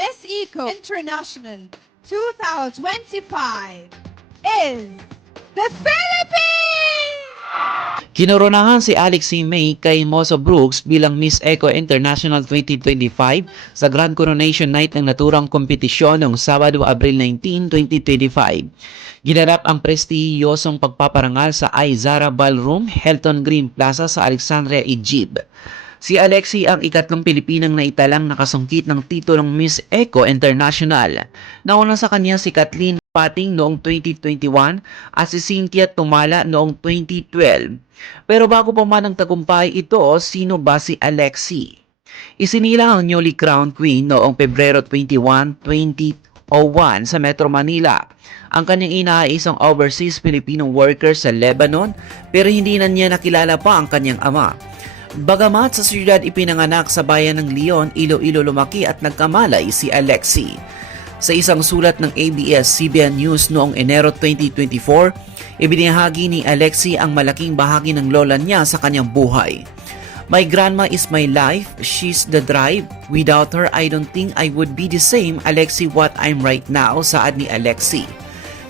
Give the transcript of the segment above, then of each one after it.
Miss Eco International 2025 is the Philippines! Kinoronahan si Alexie May kay Moso Brooks bilang Miss Eco International 2025 sa Grand Coronation Night ng naturang kompetisyon noong Sabado, Abril 19, 2025. Ginanap ang prestihiyosong pagpaparangal sa Izara Ballroom, Hilton Green Plaza sa Alexandria, Egypt. Si Alexie ang ikatlong Pilipinang naitalang nakasungkit ng titulong Miss Eco International. Nauna sa kanya si Kathleen Pating noong 2021 at si Cynthia Tumala noong 2012. Pero bago pa man ang tagumpay ito, sino ba si Alexie? Isinilang ang newly crowned queen noong Pebrero 21, 2001 sa Metro Manila. Ang kanyang ina ay isang overseas Filipino worker sa Lebanon pero hindi na niya nakilala pa ang kanyang ama. Bagamat sa siyudad ipinanganak sa bayan ng Leon, Iloilo lumaki at nagkamalay si Alexie. Sa isang sulat ng ABS-CBN News noong Enero 2024, ibinahagi ni Alexie ang malaking bahagi ng lola niya sa kanyang buhay. My grandma is my life, she's the drive. Without her, I don't think I would be the same Alexie what I'm right now, saad ni Alexie.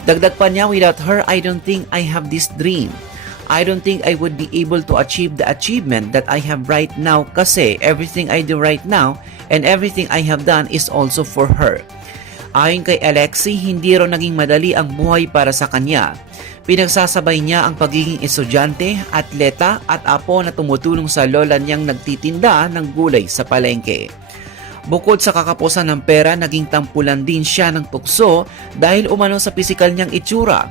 Dagdag pa niya, without her, I don't think I have this dream. I don't think I would be able to achieve the achievement that I have right now kasi everything I do right now and everything I have done is also for her. Ayon kay Alexie, hindi raw naging madali ang buhay para sa kanya. Pinagsasabay niya ang pagiging estudyante, atleta at apo na tumutulong sa lola niyang nagtitinda ng gulay sa palengke. Bukod sa kakapusan ng pera, naging tampulan din siya ng tukso dahil umano sa pisikal niyang itsura.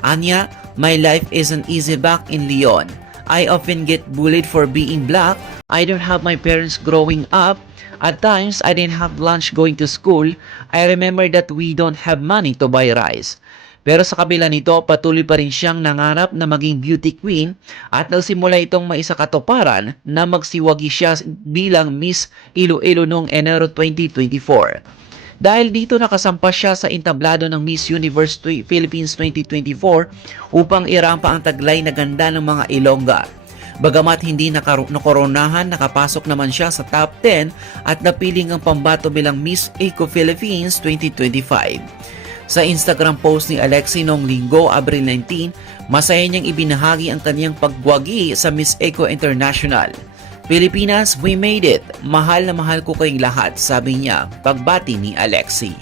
Anya, my life isn't easy back in Leon. I often get bullied for being black. I don't have my parents growing up. At times, I didn't have lunch going to school. I remember that we don't have money to buy rice. Pero sa kabila nito, patuloy pa rin siyang nangarap na maging beauty queen at nagsimula itong maisakatuparan na magsiwagi siya bilang Miss Iloilo noong Enero 2024. Dahil dito nakasampa siya sa entablado ng Miss Universe Philippines 2024 upang irampa ang taglay na ganda ng mga Ilongga. Bagamat hindi nakoronahan, nakapasok naman siya sa top 10 at napiling ang pambato bilang Miss Eco Philippines 2025. Sa Instagram post ni Alexie noong Linggo, Abril 19, masaya niyang ibinahagi ang kaniyang pagwagi sa Miss Eco International. Pilipinas, we made it! Mahal na mahal ko kayong lahat, sabi niya, pagbati ni Alexie.